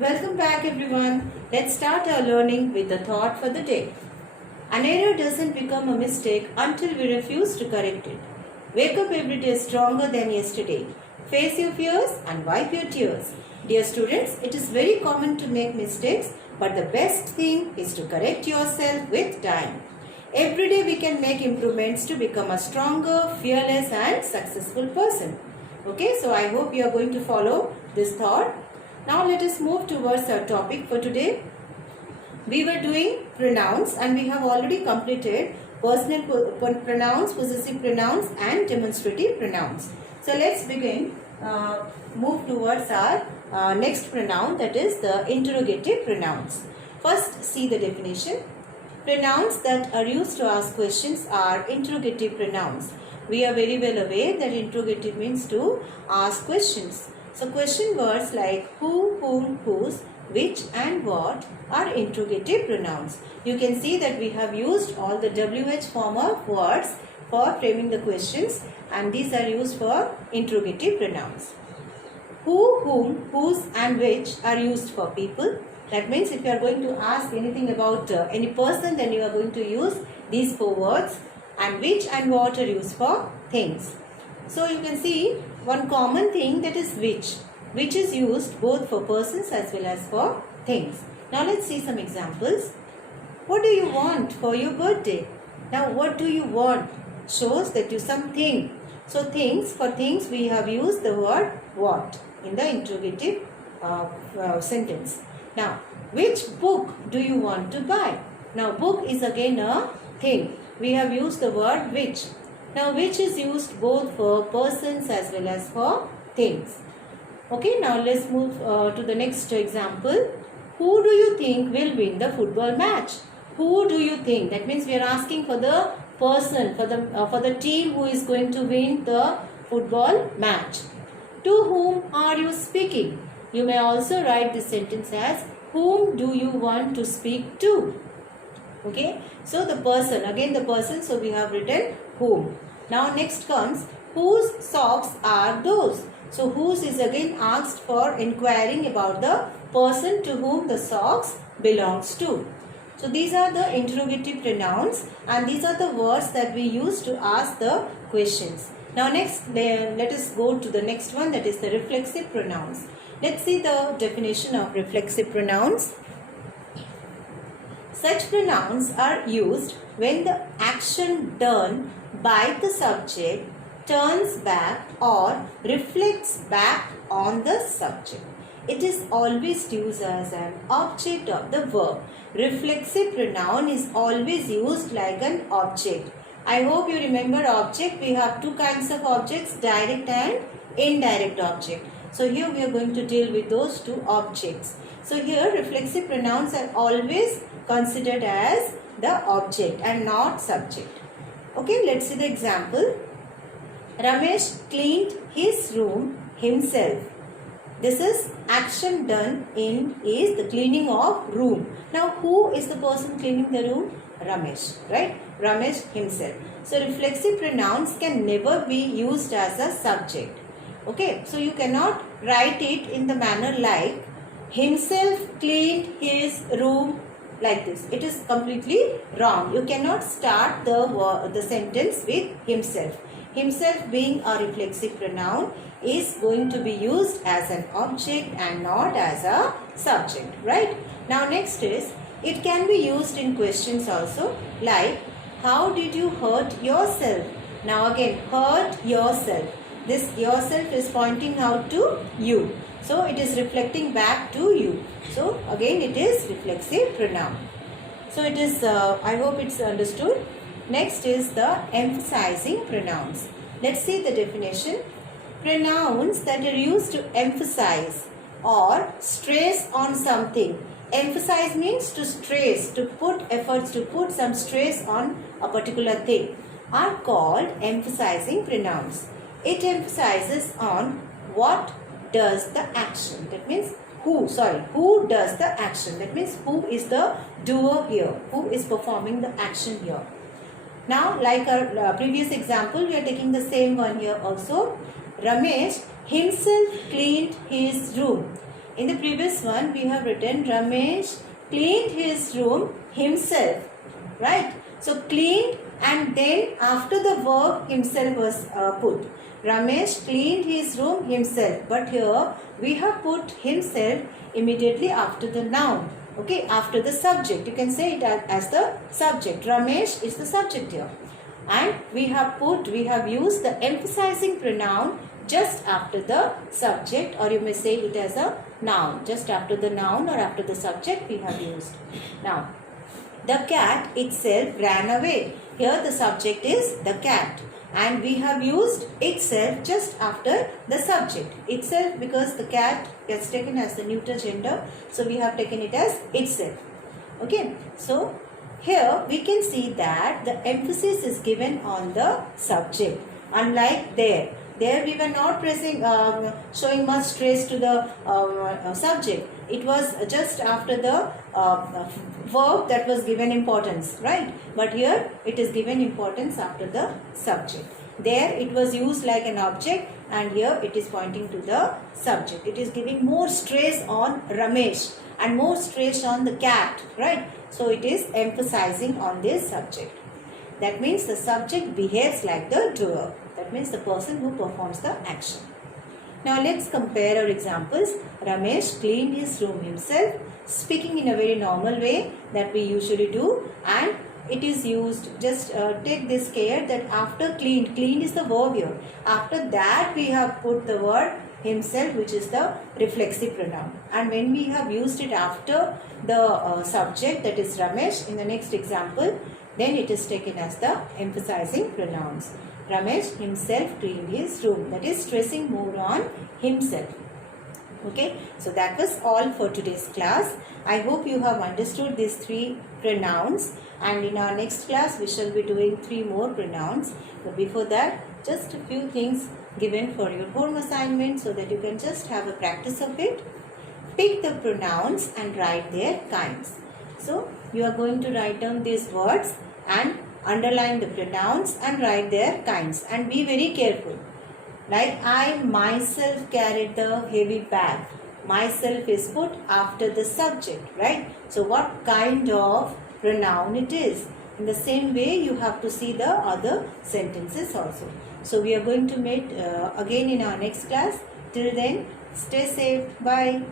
Welcome back everyone. Let's start our learning with the thought for the day. An error doesn't become a mistake until we refuse to correct it. Wake up every day stronger than yesterday. Face your fears and wipe your tears. Dear students, it is very common to make mistakes, but the best thing is to correct yourself with time. Every day we can make improvements to become a stronger, fearless and successful person. Okay, so I hope you are going to follow this thought. Now let us move towards our topic for today. We were doing pronouns and we have already completed personal pronouns, possessive pronouns and demonstrative pronouns. So let's begin, move towards our next pronoun, that is the interrogative pronouns. First see the definition. Pronouns that are used to ask questions are interrogative pronouns. We are very well aware that interrogative means to ask questions. So question words like who, whom, whose, which and what are interrogative pronouns. You can see that we have used all the WH form of words for framing the questions, and these are used for interrogative pronouns. Who, whom, whose and which are used for people. That means if you are going to ask anything about any person, then you are going to use these four words. And which and what are used for things. So you can see one common thing, that is which is used both for persons as well as for things. Now let's see some examples. What do you want for your birthday? Now what do you want shows that you something. So things, for things we have used the word what in the interrogative sentence. Now which book do you want to buy? Now book is again a thing. We have used the word which. Now which is used both for persons as well as for things. Okay, now let's move to the next example. Who do you think will win the football match? Who do you think? That means we are asking for the person, for the team who is going to win the football match. To whom are you speaking? You may also write this sentence as whom do you want to speak to? Okay, so the person, again the person, so we have written whom. Now next comes whose socks are those? So whose is again asked for inquiring about the person to whom the socks belongs to. So these are the interrogative pronouns and these are the words that we use to ask the questions. Now next, let us go to the next one, that is the reflexive pronouns. Let's see the definition of reflexive pronouns. Such pronouns are used when the action done by the subject turns back or reflects back on the subject. It is always used as an object of the verb. Reflexive pronoun is always used like an object. I hope you remember object. We have two kinds of objects, direct and indirect object. So here we are going to deal with those two objects. So here reflexive pronouns are always considered as the object and not subject. Okay, let's see the example. Ramesh cleaned his room himself. This is action done in is the cleaning of room. Now who is the person cleaning the room? Ramesh, right? Ramesh himself. So reflexive pronouns can never be used as a subject. Okay, so you cannot write it in the manner like himself cleaned his room like this. It is completely wrong. You cannot start the sentence with himself. Himself being a reflexive pronoun is going to be used as an object and not as a subject, right? Now next is, it can be used in questions also, like how did you hurt yourself? Now again, hurt yourself. This yourself is pointing out to you. So it is reflecting back to you. So again it is reflexive pronoun. So it is, I hope it's understood. Next is the emphasizing pronouns. Let's see the definition. Pronouns that are used to emphasize or stress on something. Emphasize means to stress, to put efforts, to put some stress on a particular thing, are called emphasizing pronouns. It emphasizes on what does the action. That means who does the action. That means who is the doer here, who is performing the action here. Now like our previous example, we are taking the same one here also. Ramesh himself cleaned his room. In the previous one, we have written Ramesh cleaned his room himself, right? So cleaned, and then after the verb himself was put. Ramesh cleaned his room himself, but here we have put himself immediately after the noun. Okay, after the subject. You can say it as the subject. Ramesh is the subject here. And we have used the emphasizing pronoun just after the subject, or you may say it as a noun. Just after the noun or after the subject we have used. Now, the cat itself ran away. Here the subject is the cat. And we have used itself just after the subject. Itself, because the cat gets taken as the neuter gender. So we have taken it as itself. Okay. So here we can see that the emphasis is given on the subject. Unlike there. There we were not showing much stress to the subject. It was just after the verb that was given importance, right? But here it is given importance after the subject. There it was used like an object, and here it is pointing to the subject. It is giving more stress on Ramesh and more stress on the cat, right? So it is emphasizing on this subject. That means the subject behaves like the doer. That means the person who performs the action. Now let's compare our examples. Ramesh cleaned his room himself, speaking in a very normal way that we usually do, and it is used, just take this care that after cleaned is the verb here. After that we have put the word himself, which is the reflexive pronoun. And when we have used it after the subject, that is Ramesh, in the next example, then it is taken as the emphasizing pronouns. Ramesh himself cleaned his room. That is stressing more on himself. Okay, so that was all for today's class. I hope you have understood these 3 pronouns, and in our next class we shall be doing 3 more pronouns. But before that, just a few things given for your home assignment so that you can just have a practice of it. Pick the pronouns and write their kinds. So you are going to write down these words and underline the pronouns and write their kinds, and be very careful. Like I myself carried the heavy bag. Myself is put after the subject, right? So what kind of pronoun it is? In the same way you have to see the other sentences also. So we are going to meet again in our next class. Till then, stay safe. Bye.